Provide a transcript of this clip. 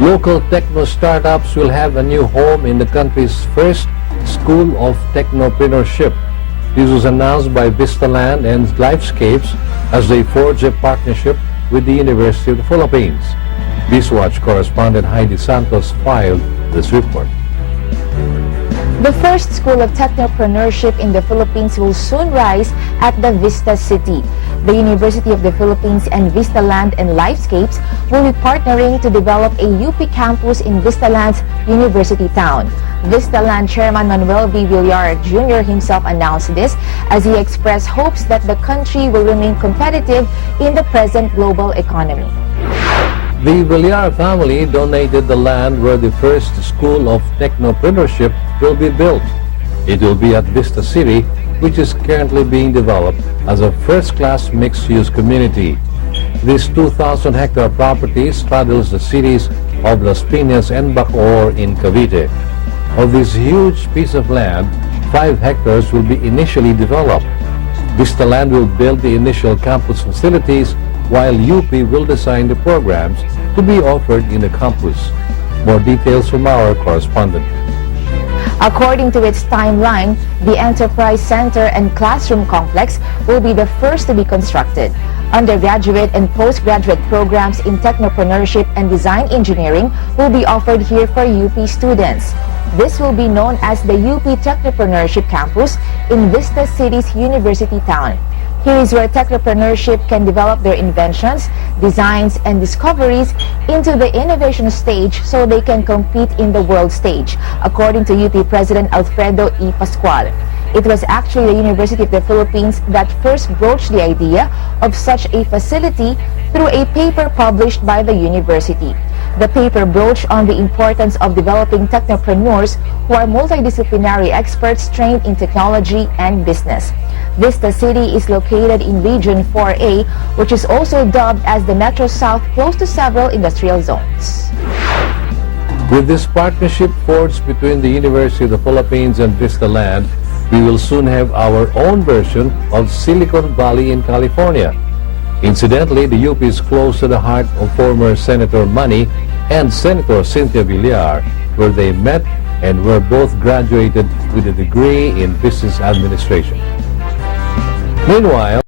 Local techno startups will have a new home in the country's first School of Technopreneurship. This was announced by Vistaland and Lifescapes as they forge a partnership with the University of the Philippines. BizWatch correspondent Heidi Santos filed this report. The first School of Technopreneurship in the Philippines will soon rise at the Vista City. The University of the Philippines and Vistaland and Lifescapes will be partnering to develop a UP campus in Vistaland's University Town. Vistaland Chairman Manuel V. Villar Jr. himself announced this as he expressed hopes that the country will remain competitive in the present global economy. The Villar family donated the land where the first School of Technopreneurship will be built. It will be at Vista City, which is currently being developed as a first-class mixed-use community. This 2,000-hectare property straddles the cities of Las Piñas and Bacoor in Cavite. Of this huge piece of land, 5 hectares will be initially developed. Vistaland will build the initial campus facilities, while UP will design the programs to be offered in the campus. More details from our correspondent. According to its timeline, the Enterprise Center and Classroom Complex will be the first to be constructed. Undergraduate and postgraduate programs in technopreneurship and design engineering will be offered here for UP students. This will be known as the UP Technopreneurship Campus in Vista City's University Town. Here is where technopreneurship can develop their inventions, designs, and discoveries into the innovation stage so they can compete in the world stage, according to UP President Alfredo E. Pascual. It was actually the University of the Philippines that first broached the idea of such a facility through a paper published by the university. The paper broached on the importance of developing technopreneurs who are multidisciplinary experts trained in technology and business. Vista City is located in Region 4A, which is also dubbed as the Metro South, close to several industrial zones. With this partnership forged between the University of the Philippines and Vistaland, we will soon have our own version of Silicon Valley in California. Incidentally, the UP is close to the heart of former Senator Manny and Senator Cynthia Villar, where they met and were both graduated with a degree in business administration. Meanwhile,